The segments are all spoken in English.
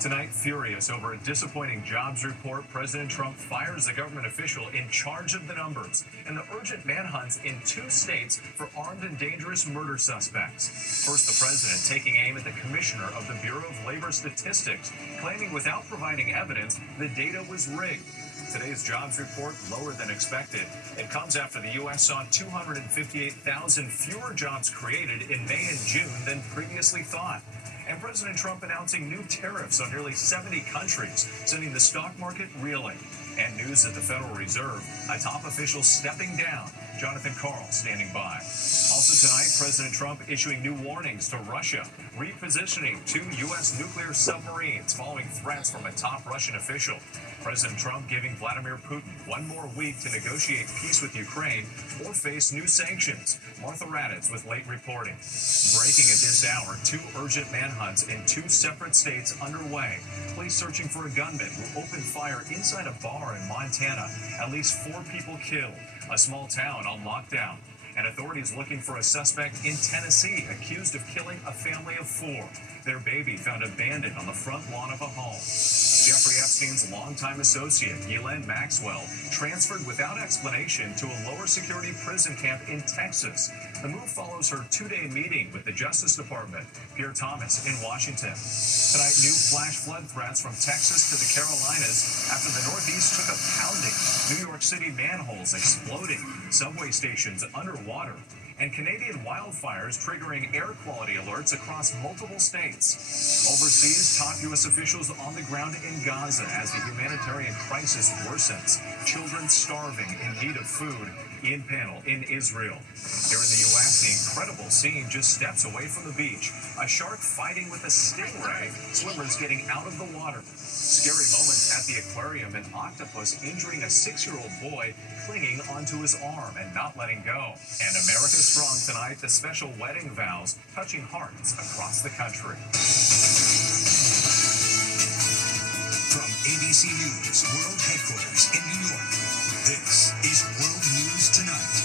Tonight, furious over a disappointing jobs report, President Trump fires the government official in charge of the numbers and the urgent manhunts in 2 states for armed and dangerous murder suspects. First, the president taking aim at the commissioner of the Bureau of Labor Statistics, claiming without providing evidence the data was rigged. Today's jobs report lower than expected. It comes after the U.S. saw 258,000 fewer jobs created in May and June than previously thought. And President Trump announcing new tariffs on nearly 70 countries, sending the stock market reeling. And news at the Federal Reserve, a top official stepping down. Jonathan Karl standing by. Also tonight, President Trump issuing new warnings to Russia, repositioning 2 U.S. nuclear submarines following threats from a top Russian official. President Trump giving Vladimir Putin 1 more week to negotiate peace with Ukraine or face new sanctions. Martha Raddatz with late reporting. Breaking at this hour, 2 urgent manhunts in 2 separate states underway. Police searching for a gunman who opened fire inside a bar in Montana. At least 4 people killed. A small town on lockdown. And authorities looking for a suspect in Tennessee accused of killing a family of 4. Their baby found abandoned on the front lawn of a home. Jeffrey Epstein's longtime associate, Ghislaine Maxwell, transferred without explanation to a lower security prison camp in Texas. The move follows her 2-day meeting with the Justice Department, Pierre Thomas in Washington. Tonight, new flash flood threats from Texas to the Carolinas after the Northeast took a pounding. New York City manholes exploding, subway stations underwater, and Canadian wildfires triggering air quality alerts across multiple states. Overseas, top U.S. officials on the ground in Gaza as the humanitarian crisis worsens. Children starving in need of food in panel in Israel. Here in the U.S., the incredible scene just steps away from the beach. A shark fighting with a stingray, swimmers getting out of the water. Scary moments at the aquarium, an octopus injuring a 6-year-old boy clinging onto his arm and not letting go. And America Strong tonight, the special wedding vows touching hearts across the country. From ABC News World Headquarters in New York, this is World News Tonight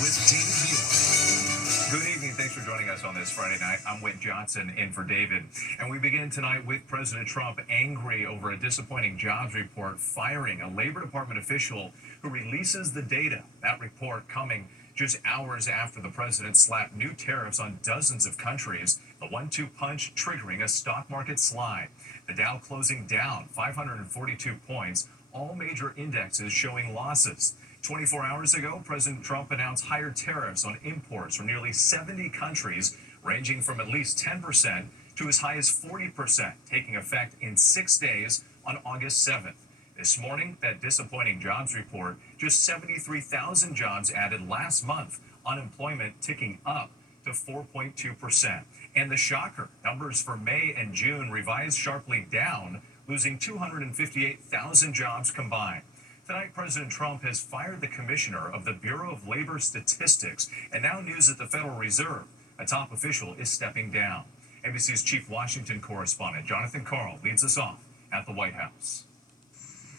with David Muir. Good evening. Thanks for joining us on this Friday night. I'm Whit Johnson in for David. And we begin tonight with President Trump angry over a disappointing jobs report, firing a Labor Department official who releases the data. That report coming just hours after the president slapped new tariffs on dozens of countries, the 1-2 punch triggering a stock market slide. The Dow closing down 542 points, all major indexes showing losses. 24 hours ago, President Trump announced higher tariffs on imports from nearly 70 countries, ranging from at least 10% to as high as 40%, taking effect in 6 days on August 7th. This morning, that disappointing jobs report, just 73,000 jobs added last month, unemployment ticking up to 4.2%. And the shocker, numbers for May and June revised sharply down, losing 258,000 jobs combined. Tonight, President Trump has fired the commissioner of the Bureau of Labor Statistics, and now news at the Federal Reserve. A top official is stepping down. ABC's chief Washington correspondent, Jonathan Karl, leads us off at the White House.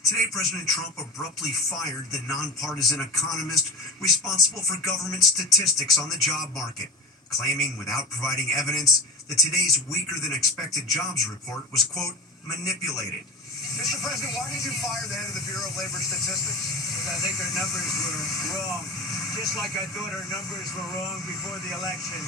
Today, President Trump abruptly fired the nonpartisan economist responsible for government statistics on the job market, claiming without providing evidence that today's weaker-than-expected jobs report was, quote, manipulated. Mr. President, why did you fire the head of the Bureau of Labor Statistics? I think her numbers were wrong, just like I thought her numbers were wrong before the election,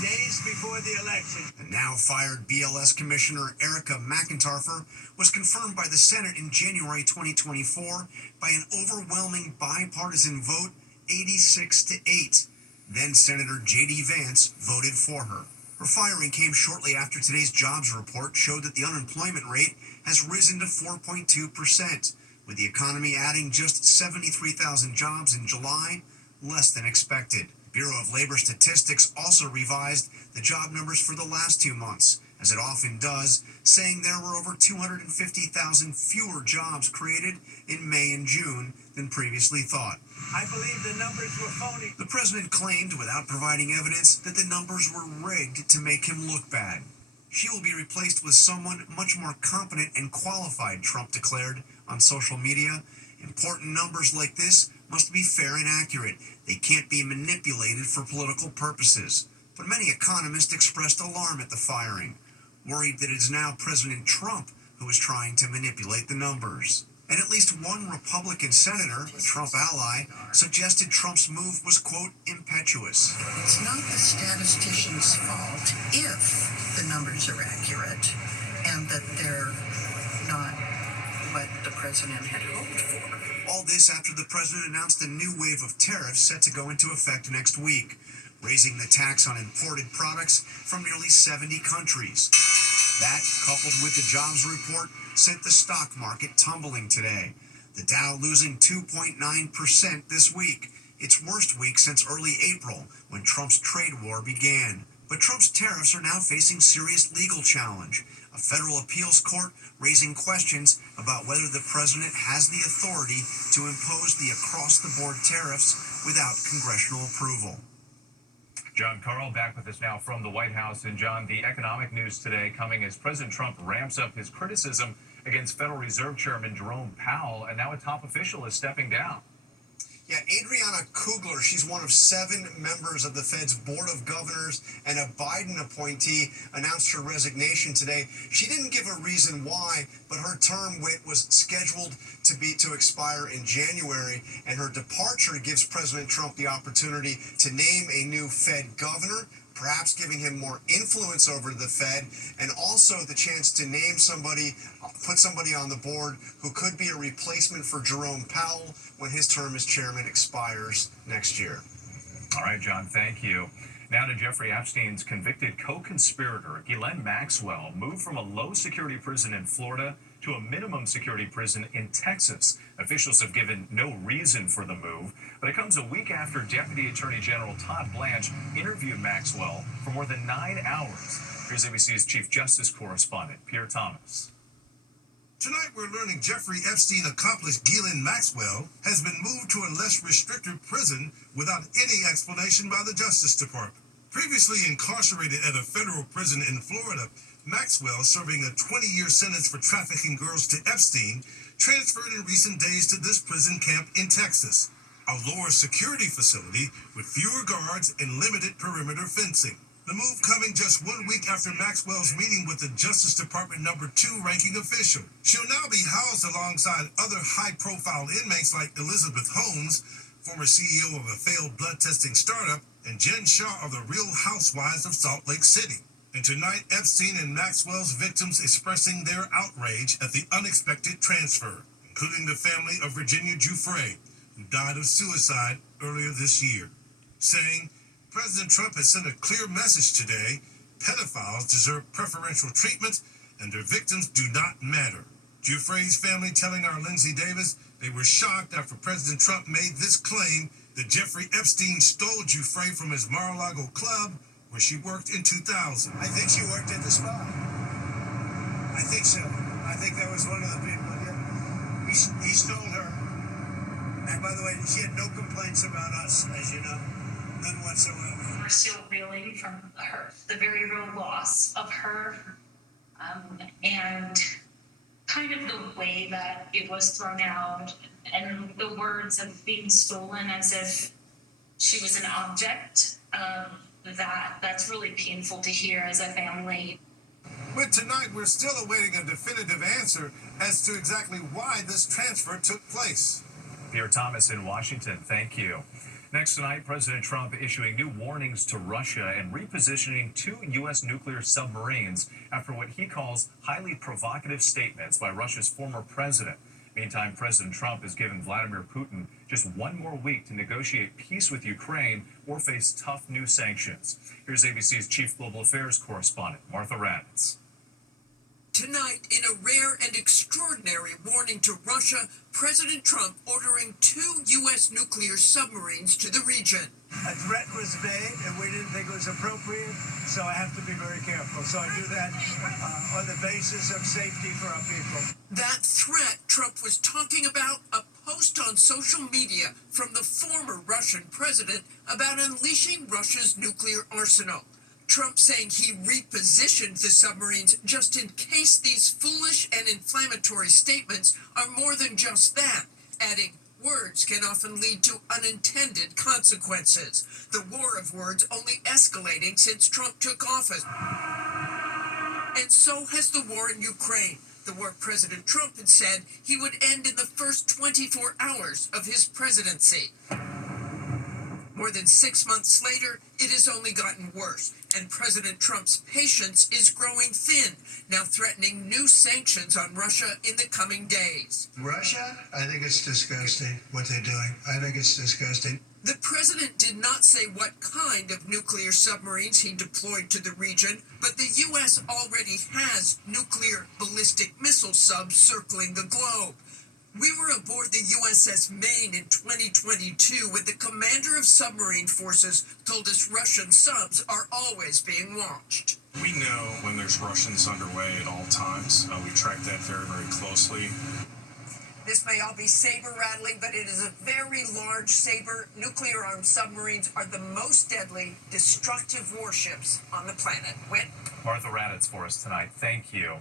days before the election. The now fired BLS Commissioner Erica McIntyre was confirmed by the Senate in January 2024 by an overwhelming bipartisan vote, 86-8. Then Senator J.D. Vance voted for her. Her firing came shortly after today's jobs report showed that the unemployment rate has risen to 4.2%, with the economy adding just 73,000 jobs in July, less than expected. Bureau of Labor Statistics also revised the job numbers for the last 2 months, as it often does, saying there were over 250,000 fewer jobs created in May and June than previously thought. I believe the numbers were phony. The president claimed, without providing evidence, that the numbers were rigged to make him look bad. She will be replaced with someone much more competent and qualified, Trump declared on social media. Important numbers like this must be fair and accurate. They can't be manipulated for political purposes. But many economists expressed alarm at the firing, worried that it is now President Trump who who was trying to manipulate the numbers. And at least one Republican senator, a Trump ally, suggested Trump's move was, quote, impetuous. It's not the statistician's fault if the numbers are accurate and that they're not what the president had hoped for. All this after the president announced a new wave of tariffs set to go into effect next week, raising the tax on imported products from nearly 70 countries. That, coupled with the jobs report, sent the stock market tumbling today. The Dow losing 2.9% this week, its worst week since early April, when Trump's trade war began. But Trump's tariffs are now facing serious legal challenge. A federal appeals court raising questions about whether the president has the authority to impose the across-the-board tariffs without congressional approval. John Carl back with us now from the White House. And John, the economic news today coming as President Trump ramps up his criticism against Federal Reserve Chairman Jerome Powell, and now a top official is stepping down. Yeah, Adriana Kugler, she's one of 7 members of the Fed's Board of Governors and a Biden appointee, announced her resignation today. She didn't give a reason why, but her term was scheduled to expire in January, and her departure gives President Trump the opportunity to name a new Fed governor, perhaps giving him more influence over the Fed, and also the chance to name somebody, put somebody on the board who could be a replacement for Jerome Powell when his term as chairman expires next year. All right, John, thank you. Now to Jeffrey Epstein's convicted co-conspirator, Ghislaine Maxwell, moved from a low-security prison in Florida to a minimum security prison in Texas. Officials have given no reason for the move, but it comes a week after Deputy Attorney General Todd Blanche interviewed Maxwell for more than 9 hours. Here's ABC's Chief Justice correspondent, Pierre Thomas. Tonight we're learning Jeffrey Epstein accomplice Ghislaine Maxwell has been moved to a less restrictive prison without any explanation by the Justice Department. Previously incarcerated at a federal prison in Florida, Maxwell, serving a 20-year sentence for trafficking girls to Epstein, transferred in recent days to this prison camp in Texas, a lower security facility with fewer guards and limited perimeter fencing. The move coming just 1 week after Maxwell's meeting with the Justice Department number 2 ranking official. She'll now be housed alongside other high-profile inmates like Elizabeth Holmes, former CEO of a failed blood testing startup, and Jen Shaw of the Real Housewives of Salt Lake City. And tonight, Epstein and Maxwell's victims expressing their outrage at the unexpected transfer, including the family of Virginia Giuffre, who died of suicide earlier this year, saying, President Trump has sent a clear message today. Pedophiles deserve preferential treatment, and their victims do not matter. Giuffre's family telling our Lindsay Davis they were shocked after President Trump made this claim that Jeffrey Epstein stole Giuffre from his Mar-a-Lago club, where she worked in 2000. I think she worked at the spa. I think so. I think that was one of the people. Yeah. He stole her. And by the way, she had no complaints about us, as you know. None whatsoever. We're still reeling from the very real loss of her, and kind of the way that it was thrown out, and the words of being stolen as if she was an object. That's really painful to hear as a family. But tonight, we're still awaiting a definitive answer as to exactly why this transfer took place. Pierre Thomas in Washington, thank you. Next tonight, President Trump issuing new warnings to Russia and repositioning 2 U.S. nuclear submarines after what he calls highly provocative statements by Russia's former president. Meantime, President Trump has given Vladimir Putin just 1 more week to negotiate peace with Ukraine or face tough new sanctions. Here's ABC's Chief Global Affairs correspondent, Martha Raddatz. Tonight, in a rare and extraordinary warning to Russia, President Trump ordering 2 U.S. nuclear submarines to the region. A threat was made, and we didn't think it was appropriate, so I have to be very careful. So I do that on the basis of safety for our people. That threat Trump was talking about, a post on social media from the former Russian president about unleashing Russia's nuclear arsenal. Trump saying he repositioned the submarines just in case these foolish and inflammatory statements are more than just that, adding, words can often lead to unintended consequences. The war of words only escalating since Trump took office. And so has the war in Ukraine. the war President Trump had said he would end in the first 24 hours of his presidency. More than 6 months later, it has only gotten worse, and President Trump's patience is growing thin, now threatening new sanctions on Russia in the coming days. Russia? I think it's disgusting what they're doing. I think it's disgusting. The president did not say what kind of nuclear submarines he deployed to the region, but the U.S. already has nuclear ballistic missile subs circling the globe. We were aboard the USS Maine in 2022 when the commander of submarine forces told us Russian subs are always being watched. We know when there's Russians underway at all times. We track that very, very closely. This may all be saber-rattling, but it is a very large saber. Nuclear-armed submarines are the most deadly, destructive warships on the planet. Whit? Martha Raddatz for us tonight. Thank you.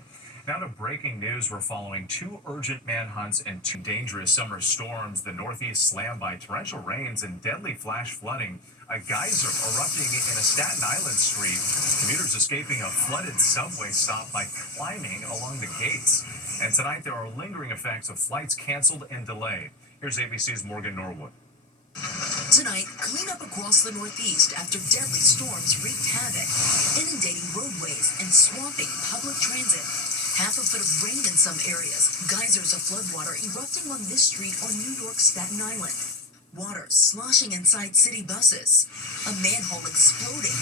Now to breaking news. We're following 2 urgent manhunts and 2 dangerous summer storms. The Northeast slammed by torrential rains and deadly flash flooding. A geyser erupting in a Staten Island street. Commuters escaping a flooded subway stop by climbing along the gates. And tonight there are lingering effects of flights canceled and delayed. Here's ABC's Morgan Norwood. Tonight, cleanup across the Northeast after deadly storms wreaked havoc, inundating roadways and swamping public transit. Half a foot of rain in some areas, geysers of floodwater erupting on this street on New York's Staten Island. Water sloshing inside city buses. A manhole exploding.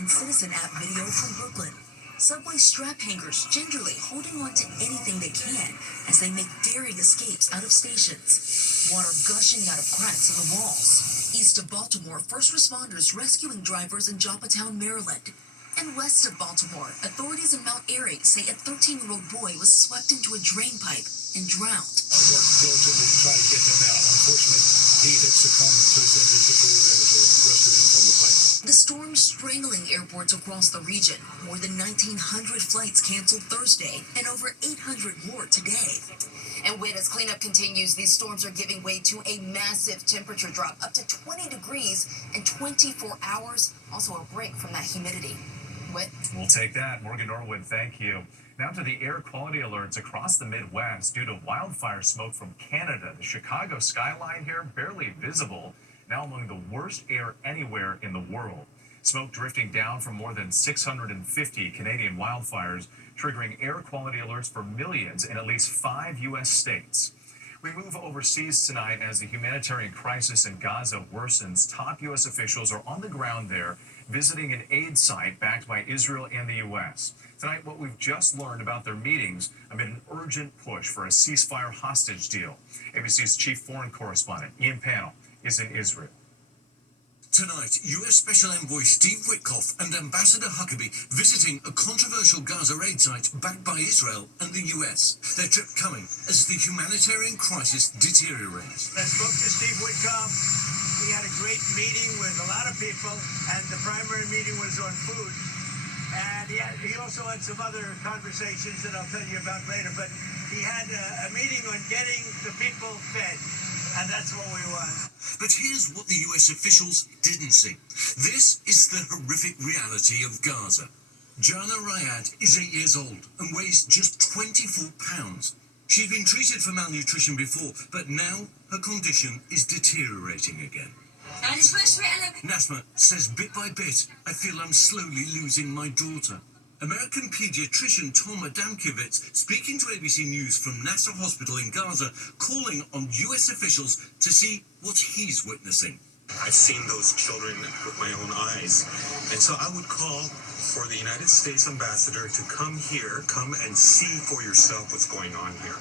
And Citizen app video from Brooklyn. Subway strap hangers gingerly holding on to anything they can as they make daring escapes out of stations. Water gushing out of cracks in the walls. East of Baltimore, first responders rescuing drivers in Joppatown, Maryland. And west of Baltimore, authorities in Mount Airy say a 13-year-old boy was swept into a drain pipe and drowned. I worked diligently to try to get him out. Unfortunately, he had succumbed to his injuries before we were able to rescue him from the pipe. The storm strangling airports across the region. More than 1,900 flights canceled Thursday and over 800 more today. And as cleanup continues, these storms are giving way to a massive temperature drop, up to 20 degrees in 24 hours. Also a break from that humidity. Whit? We'll take that. Morgan Norwood, thank you. Now to the air quality alerts across the Midwest due to wildfire smoke from Canada. The Chicago skyline here barely visible, now among the worst air anywhere in the world. Smoke drifting down from more than 650 Canadian wildfires, triggering air quality alerts for millions in at least 5 U.S. states. We move overseas tonight as the humanitarian crisis in Gaza worsens. Top U.S. officials are on the ground there, visiting an aid site backed by Israel and the U.S. Tonight, what we've just learned about their meetings amid an urgent push for a ceasefire hostage deal. ABC's chief foreign correspondent, Ian Pannell, is in Israel. Tonight, U.S. Special Envoy Steve Witkoff and Ambassador Huckabee visiting a controversial Gaza aid site backed by Israel and the U.S. Their trip coming as the humanitarian crisis deteriorates. I spoke to Steve Witkoff. We had a great meeting with a lot of people, and the primary meeting was on food. And he also had some other conversations that I'll tell you about later, but he had a meeting on getting the people fed, and that's what we want. But here's what the U.S. officials didn't see. This is the horrific reality of Gaza. Jana Rayad is 8 years old and weighs just 24 pounds. She'd been treated for malnutrition before, but now her condition is deteriorating again. Nasma says bit by bit, I feel I'm slowly losing my daughter. American pediatrician Tom Adamkiewicz, speaking to ABC News from Nasser Hospital in Gaza, calling on U.S. officials to see what he's witnessing. I've seen those children with my own eyes. And so I would call for the United States ambassador to come here, come and see for yourself what's going on here.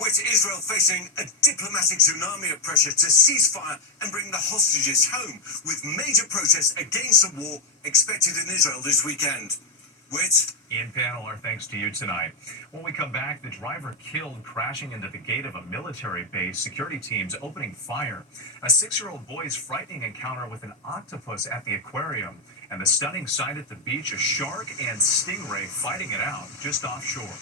With Israel facing a diplomatic tsunami of pressure to cease fire and bring the hostages home, with major protests against the war expected in Israel this weekend. Whit? Ian Pannell, our thanks to you tonight. When we come back, the driver killed crashing into the gate of a military base. Security teams opening fire. A 6-year-old boy's frightening encounter with an octopus at the aquarium. And the stunning sight at the beach, a shark and stingray fighting it out just offshore.